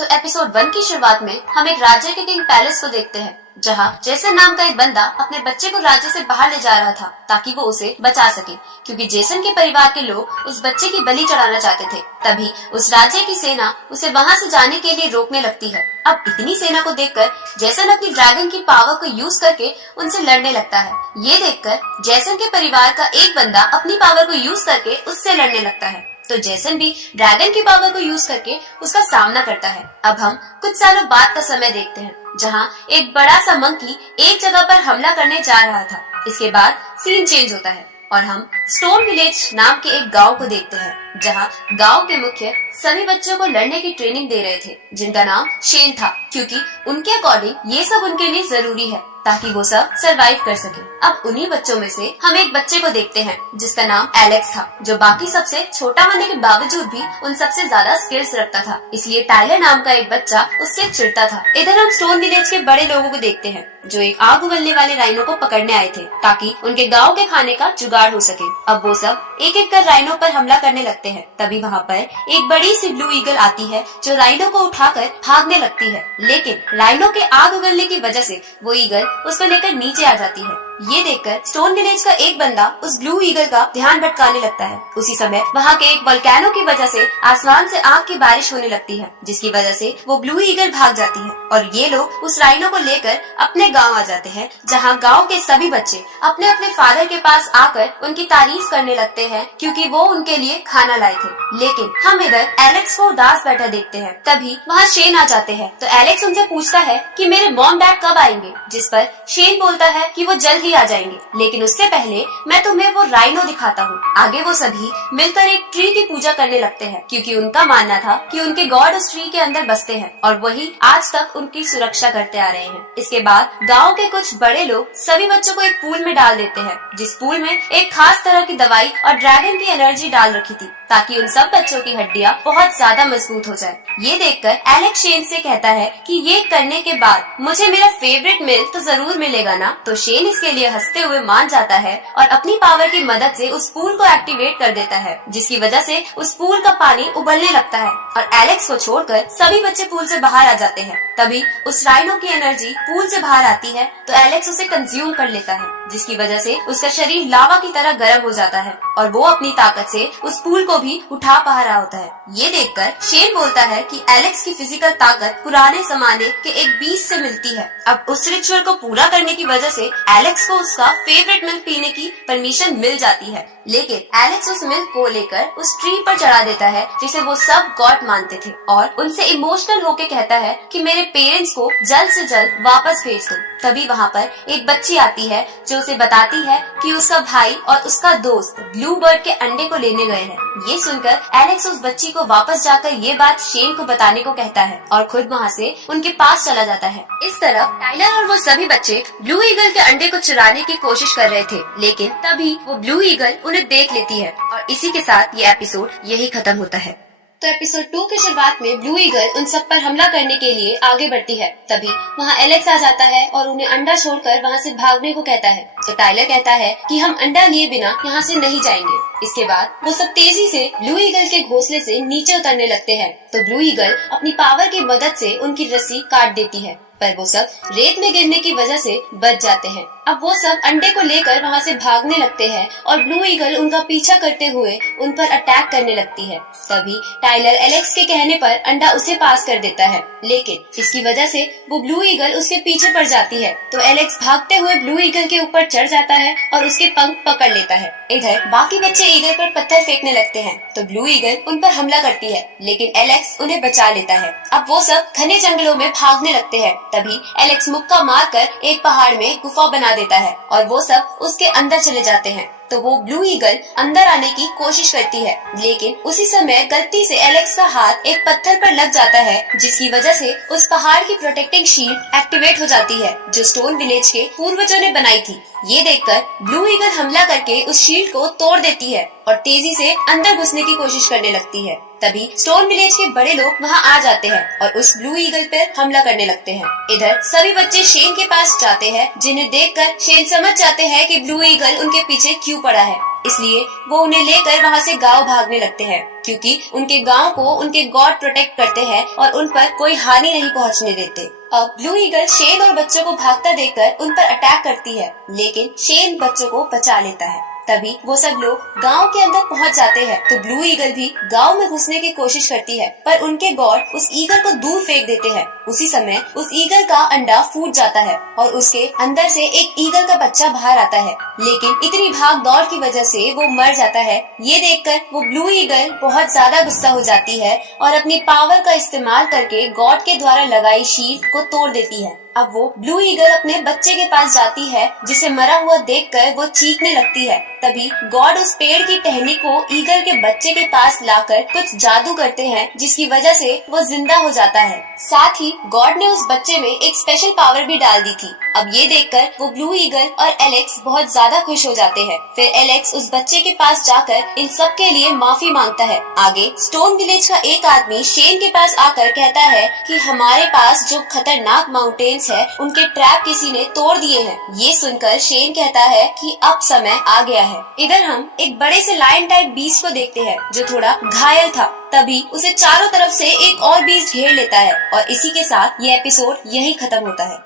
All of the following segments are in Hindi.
तो एपिसोड 1 की शुरुआत में हम एक राज्य के किंग पैलेस को देखते हैं, जहाँ जेसन नाम का एक बंदा अपने बच्चे को राज्य से बाहर ले जा रहा था ताकि वो उसे बचा सके, क्योंकि जेसन के परिवार के लोग उस बच्चे की बलि चढ़ाना चाहते थे। तभी उस राज्य की सेना उसे वहाँ से जाने के लिए रोकने लगती है। अब इतनी सेना को देखकर जेसन अपनी ड्रैगन की पावर को यूज करके उनसे लड़ने लगता है। ये देखकर जेसन के परिवार का एक बंदा अपनी पावर को यूज करके उससे लड़ने लगता है, तो जेसन भी ड्रैगन की पावर को यूज करके उसका सामना करता है। अब हम कुछ सालों बाद का समय देखते हैं, जहां एक बड़ा सा मंकी एक जगह पर हमला करने जा रहा था। इसके बाद सीन चेंज होता है और हम स्टोन विलेज नाम के एक गांव को देखते हैं, जहां गांव के मुखिया सभी बच्चों को लड़ने की ट्रेनिंग दे रहे थे, जिनका नाम शेन था, क्योंकि उनके अकॉर्डिंग ये सब उनके लिए जरूरी है ताकि वो सब सरवाइव कर सके। अब उन्हीं बच्चों में से हम एक बच्चे को देखते हैं जिसका नाम एलेक्स था, जो बाकी सबसे छोटा होने के बावजूद भी उन सबसे ज्यादा स्किल्स रखता था। इसलिए टाइलर नाम का एक बच्चा उससे चिढ़ता था। इधर हम स्टोन विलेज के बड़े लोगों को देखते हैं, जो एक आग उगलने वाले राइनो को पकड़ने आए थे ताकि उनके गाँव के खाने का जुगाड़ हो सके। अब वो सब एक एक कर राइनो पर हमला करने लगते हैं। तभी वहाँ पर एक बड़ी सी ब्लू ईगल आती है, जो राइनो को उठाकर भागने लगती है, लेकिन राइनो के आग उगलने की वजह से वो ईगल उसको लेकर नीचे आ जाती है। ये देखकर स्टोन विलेज का एक बंदा उस ब्लू ईगल का ध्यान भटकाने लगता है। उसी समय वहाँ के एक वोल्केनो की वजह से आसमान से आग की बारिश होने लगती है, जिसकी वजह से वो ब्लू ईगल भाग जाती है और ये लोग उस राइनो को लेकर अपने गांव आ जाते हैं, जहाँ गांव के सभी बच्चे अपने अपने फादर के पास आकर उनकी तारीफ करने लगते हैं, क्योंकि वो उनके लिए खाना लाए थे। लेकिन हम इधर एलेक्स को उदास बैठा देखते हैं। तभी वहाँ शेन आ जाते हैं, तो एलेक्स उनसे पूछता है कि मेरे मॉम डैड कब आएंगे, जिस पर शेन बोलता है कि वो जल्द आ जाएंगे, लेकिन उससे पहले मैं तुम्हें वो राइनो दिखाता हूँ। आगे वो सभी मिलकर एक ट्री की पूजा करने लगते हैं, क्योंकि उनका मानना था कि उनके गॉड उस ट्री के अंदर बसते हैं और वही आज तक उनकी सुरक्षा करते आ रहे हैं। इसके बाद गांव के कुछ बड़े लोग सभी बच्चों को एक पूल में डाल देते हैं, जिस पूल में एक खास तरह की दवाई और ड्रैगन की एनर्जी डाल रखी थी, ताकि उन सब बच्चों की हड्डियां बहुत ज्यादा मजबूत हो जाए। ये देखकर एलेक्स शेन से कहता है कि ये करने के बाद मुझे मेरा फेवरेट मिल तो जरूर मिलेगा ना। तो शेन इसके लिए हंसते हुए मान जाता है और अपनी पावर की मदद से उस पूल को एक्टिवेट कर देता है, जिसकी वजह से उस पूल का पानी उबलने लगता है और एलेक्स को छोड़कर सभी बच्चे पूल से बाहर आ जाते हैं। तभी उस राइनो की एनर्जी पूल से बाहर आती है, तो एलेक्स उसे कंज्यूम कर लेता है, जिसकी वजह से उसका शरीर लावा की तरह गर्म हो जाता है और वो अपनी ताकत से उस पूल को भी उठा पा रहा होता है। ये देखकर शेन बोलता है कि एलेक्स की फिजिकल ताकत पुराने जमाने के एक बीस्ट से मिलती है। अब उस रिचुअल को पूरा करने की वजह से एलेक्स को उसका फेवरेट मिल्क पीने की परमिशन मिल जाती है, लेकिन एलेक्स उस मिल्क को लेकर उस ट्री पर चढ़ा देता है, जिसे वो सब गॉड मानते थे, और उनसे इमोशनल होके कहता है कि मेरे पेरेंट्स को जल्द से जल्द वापस भेज दो। तभी वहाँ पर एक बच्ची आती है, जो उसे बताती है कि उसका भाई और उसका दोस्त ब्लू बर्ड के अंडे को लेने गए हैं। ये सुनकर एलेक्स उस बच्ची को वापस जाकर ये बात शेन को बताने को कहता है और खुद वहाँ से उनके पास चला जाता है। इस तरफ टाइलर और वो सभी बच्चे ब्लू ईगल के अंडे को चुराने की कोशिश कर रहे थे, लेकिन तभी वो ब्लू ईगल उन्हें देख लेती है और इसी के साथ ये एपिसोड यही खत्म होता है। तो एपिसोड 2 की शुरुआत में ब्लू ईगल उन सब पर हमला करने के लिए आगे बढ़ती है। तभी वहाँ एलेक्स आ जाता है और उन्हें अंडा छोड़कर वहाँ से भागने को कहता है। तो टाइलर कहता है कि हम अंडा लिए बिना यहाँ से नहीं जाएंगे। इसके बाद वो सब तेजी से ब्लू ईगल के घोंसले से नीचे उतरने लगते हैं, तो ब्लू ईगल अपनी पावर की मदद से उनकी रस्सी काट देती है, पर वो सब रेत में गिरने की वजह से बच जाते हैं। अब वो सब अंडे को लेकर वहाँ से भागने लगते हैं और ब्लू ईगल उनका पीछा करते हुए उन पर अटैक करने लगती है। तभी टाइलर एलेक्स के कहने पर अंडा उसे पास कर देता है, लेकिन इसकी वजह से वो ब्लू ईगल उसके पीछे पड़ जाती है। तो एलेक्स भागते हुए ब्लू ईगल के ऊपर चढ़ जाता है और उसके पंख पकड़ लेता है। इधर बाकी बच्चे ईगल पर पत्थर फेंकने लगते हैं, तो ब्लू ईगल उन पर हमला करती है, लेकिन एलेक्स उन्हें बचा लेता है। अब वो सब घने जंगलों में भागने लगते हैं। तभी एलेक्स मुक्का मारकर एक पहाड़ में गुफा बना देता है और वो सब उसके अंदर चले जाते हैं। तो वो ब्लू ईगल अंदर आने की कोशिश करती है, लेकिन उसी समय गलती से एलेक्स का हाथ एक पत्थर पर लग जाता है, जिसकी वजह से उस पहाड़ की प्रोटेक्टिंग शील्ड एक्टिवेट हो जाती है, जो स्टोन विलेज के पूर्वजों ने बनाई थी। ये देखकर ब्लू ईगल हमला करके उस शील्ड को तोड़ देती है और तेजी से अंदर घुसने की कोशिश करने लगती है। तभी स्टोन विलेज के बड़े लोग वहाँ आ जाते हैं और उस ब्लू ईगल पर हमला करने लगते हैं। इधर सभी बच्चे शेन के पास जाते हैं, जिन्हें देखकर शेन समझ जाते हैं कि ब्लू ईगल उनके पीछे क्यों पड़ा है। इसलिए वो उन्हें लेकर वहाँ से गांव भागने लगते हैं, क्योंकि उनके गांव को उनके गॉड प्रोटेक्ट करते हैं और उन पर कोई हानि नहीं पहुँचने देते। अब ब्लू ईगल शेन और बच्चों को भागता देखकर उन पर अटैक करती है, लेकिन शेन बच्चों को बचा लेता है। तभी वो सब लोग गांव के अंदर पहुंच जाते हैं, तो ब्लू ईगल भी गांव में घुसने की कोशिश करती है, पर उनके गॉड उस ईगल को दूर फेंक देते हैं। उसी समय उस ईगल का अंडा फूट जाता है और उसके अंदर से एक ईगल का बच्चा बाहर आता है, लेकिन इतनी भाग दौड़ की वजह से वो मर जाता है। ये देखकर वो ब्लू ईगल बहुत ज्यादा गुस्सा हो जाती है और अपनी पावर का इस्तेमाल करके गॉड के द्वारा लगाई शील्ड को तोड़ देती है। अब वो ब्लू ईगल अपने बच्चे के पास जाती है, जिसे मरा हुआ देखकर वो चीखने लगती है। तभी गॉड उस पेड़ की टहनी को ईगल के बच्चे के पास लाकर कुछ जादू करते हैं, जिसकी वजह से वो जिंदा हो जाता है। साथ ही गॉड ने उस बच्चे में एक स्पेशल पावर भी डाल दी थी। अब ये देखकर वो ब्लू ईगल और एलेक्स बहुत ज्यादा खुश हो जाते हैं। फिर एलेक्स उस बच्चे के पास जाकर इन सब के लिए माफी मांगता है। आगे स्टोन विलेज का एक आदमी शेन के पास आकर कहता है कि हमारे पास जो खतरनाक माउंटेन्स है, उनके ट्रैप किसी ने तोड़ दिए हैं। ये सुनकर शेन कहता है कि अब समय आ गया है। इधर हम एक बड़े से लायन टाइप बीस्ट को देखते हैं, जो थोड़ा घायल था। तभी उसे चारों तरफ से एक और बीस्ट घेर लेता है और इसी के साथ ये एपिसोड यही खत्म होता है।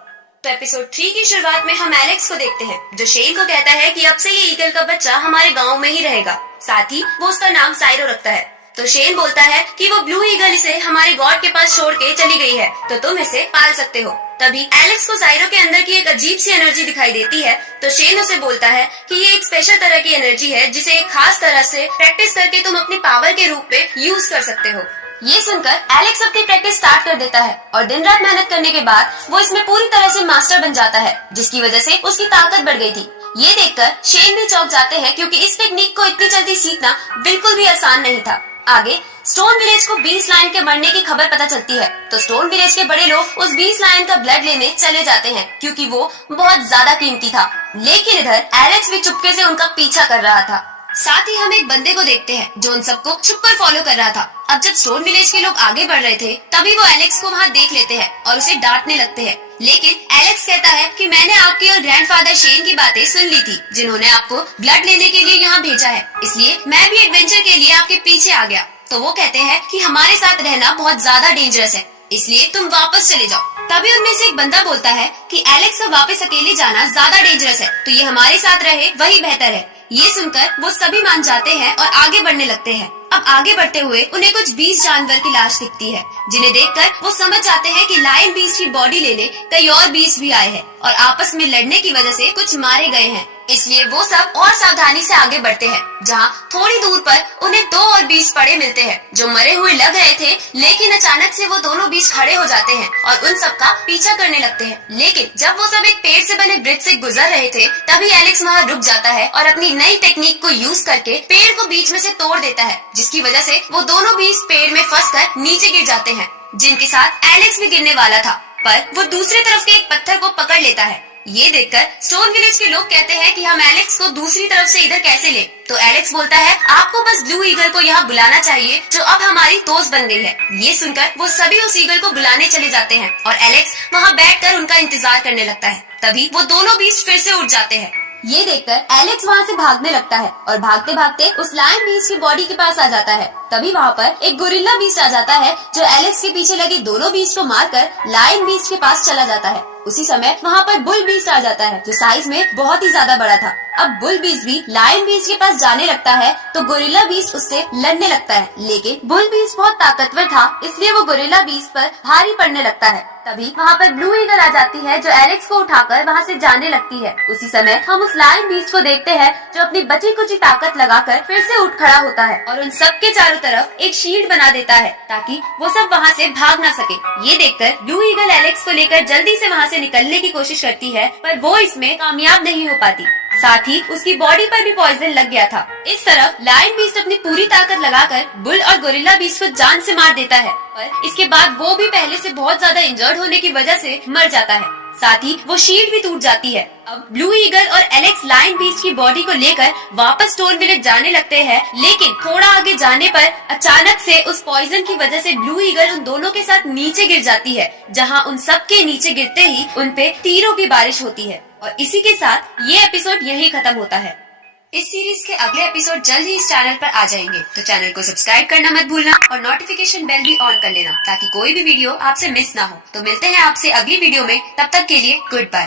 तो एपिसोड 3 की शुरुआत में हम एलेक्स को देखते हैं, जो शेन को कहता है कि अब से ये ईगल का बच्चा हमारे गांव में ही रहेगा। साथ ही वो उसका नाम साइरो रखता है। तो शेन बोलता है कि वो ब्लू ईगल इसे हमारे गॉड के पास छोड़ के चली गई है, तो तुम इसे पाल सकते हो। तभी एलेक्स को साइरो के अंदर की एक अजीब सी एनर्जी दिखाई देती है, तो शेन उसे बोलता है कि ये एक स्पेशल तरह की एनर्जी है, जिसे एक खास तरह से प्रैक्टिस करके तुम अपनी पावर के रूप में यूज कर सकते हो। ये सुनकर एलेक्स अपनी प्रैक्टिस स्टार्ट कर देता है और दिन रात मेहनत करने के बाद वो इसमें पूरी तरह से मास्टर बन जाता है, जिसकी वजह से उसकी ताकत बढ़ गई थी। ये देखकर शेन भी चौंक जाते हैं, क्योंकि इस टेक्निक को इतनी जल्दी सीखना बिल्कुल भी आसान नहीं था। आगे स्टोन विलेज को 20 लायन के मरने की खबर पता चलती है, तो स्टोन विलेज के बड़े लोग उस 20 लायन का ब्लड लेने चले जाते हैं, क्योंकि वो बहुत ज्यादा कीमती था। लेकिन इधर एलेक्स भी चुपके से उनका पीछा कर रहा था। साथ ही हम एक बंदे को देखते हैं, जो उन सबको छुपकर फॉलो कर रहा था। अब जब स्टोन विलेज के लोग आगे बढ़ रहे थे, तभी वो एलेक्स को वहाँ देख लेते हैं और उसे डांटने लगते हैं। लेकिन एलेक्स कहता है कि मैंने आपकी और ग्रैंडफादर शेन की बातें सुन ली थी, जिन्होंने आपको ब्लड लेने के लिए यहाँ भेजा है, इसलिए मैं भी एडवेंचर के लिए आपके पीछे आ गया। तो वो कहते हैं कि हमारे साथ रहना बहुत ज्यादा डेंजरस है, इसलिए तुम वापस चले जाओ। तभी उनमें से एक बंदा बोलता है कि एलेक्स का वापस अकेले जाना ज्यादा डेंजरस है, तो ये हमारे साथ रहे वही बेहतर है। ये सुनकर वो सभी मान जाते हैं और आगे बढ़ने लगते हैं। अब आगे बढ़ते हुए उन्हें कुछ 20 जानवर की लाश दिखती है, जिन्हें देखकर वो समझ जाते हैं कि लायन बीस्ट की बॉडी लेने कई और बीस्ट भी आए हैं और आपस में लड़ने की वजह से कुछ मारे गए हैं। इसलिए वो सब और सावधानी से आगे बढ़ते हैं, जहाँ थोड़ी दूर पर उन्हें 2 और बीस्ट पड़े मिलते हैं, जो मरे हुए लग रहे थे। लेकिन अचानक से वो दोनों बीस्ट खड़े हो जाते हैं और उन सब का पीछा करने लगते हैं। लेकिन जब वो सब एक पेड़ से बने ब्रिज से गुजर रहे थे, तभी एलेक्स वहाँ रुक जाता है और अपनी नई टेक्निक को यूज करके पेड़ को बीच में से तोड़ देता है, जिसकी वजह से वो दोनों बीस्ट पेड़ में फंसकर नीचे गिर जाते हैं, जिनके साथ एलेक्स भी गिरने वाला था। पर वो दूसरी तरफ के एक पत्थर को पकड़ लेता है। ये देखकर स्टोन विलेज के लोग कहते हैं कि हम एलेक्स को दूसरी तरफ से इधर कैसे ले। तो एलेक्स बोलता है आपको बस ब्लू ईगल को यहाँ बुलाना चाहिए, जो अब हमारी दोस्त बन गई है। ये सुनकर वो सभी उस ईगल को बुलाने चले जाते हैं और एलेक्स वहाँ बैठकर उनका इंतजार करने लगता है। तभी वो दोनों बीस्ट फिर से उठ जाते हैं। ये देखकर एलेक्स वहाँ से भागने लगता है और भागते भागते उस लायन बीस्ट की बॉडी के पास आ जाता है। तभी वहाँ पर एक गोरिल्ला बीस्ट आ जाता है, जो एलेक्स के पीछे लगी दोनों बीस्ट को मारकर लायन बीस्ट के पास चला जाता है। उसी समय वहाँ पर बुल बीस्ट आ जाता है, जो साइज में बहुत ही ज्यादा बड़ा था। अब बुल बीस्ट भी लायन बीस्ट के पास जाने लगता है, तो गोरिल्ला बीस्ट उससे लड़ने लगता है। लेकिन बुल बीस्ट बहुत ताकतवर था, इसलिए वो गोरिल्ला बीस्ट पर भारी पड़ने लगता है। तभी वहाँ पर ब्लू ईगल आ जाती है, जो एलेक्स को उठाकर वहाँ से जाने लगती है। उसी समय हम उस लायन बीस्ट को देखते हैं, जो अपनी बची कुची ताकत लगाकर फिर से उठ खड़ा होता है और उन सबके चारों तरफ एक शील्ड बना देता है, ताकि वो सब वहाँ से भाग ना सके। ये देखकर ब्लू ईगल एलेक्स को लेकर जल्दी से वहाँ से निकलने की कोशिश करती है, पर वो इसमें कामयाब नहीं हो पाती। साथ ही उसकी बॉडी पर भी पॉइजन लग गया था। इस तरफ लायन बीस्ट अपनी पूरी ताकत लगाकर बुल और गोरिल्ला बीस्ट को जान से मार देता है, पर इसके बाद वो भी पहले से बहुत ज्यादा इंजर्ड होने की वजह से मर जाता है। साथ ही वो शील्ड भी टूट जाती है। अब ब्लू ईगल और एलेक्स लायन बीस्ट की बॉडी को लेकर वापस स्टोन विलेज जाने लगते हैं, लेकिन थोड़ा आगे जाने पर अचानक से उस पॉइजन की वजह से ब्लू ईगल उन दोनों के साथ नीचे गिर जाती है, जहां उन सब के नीचे गिरते ही उन पे तीरों की बारिश होती है। और इसी के साथ ये एपिसोड यही खत्म होता है। इस सीरीज के अगले एपिसोड जल्द ही इस चैनल पर आ जाएंगे, तो चैनल को सब्सक्राइब करना मत भूलना और नोटिफिकेशन बेल भी ऑन कर लेना ताकि कोई भी वीडियो आपसे मिस ना हो। तो मिलते हैं आपसे अगली वीडियो में, तब तक के लिए गुड बाय।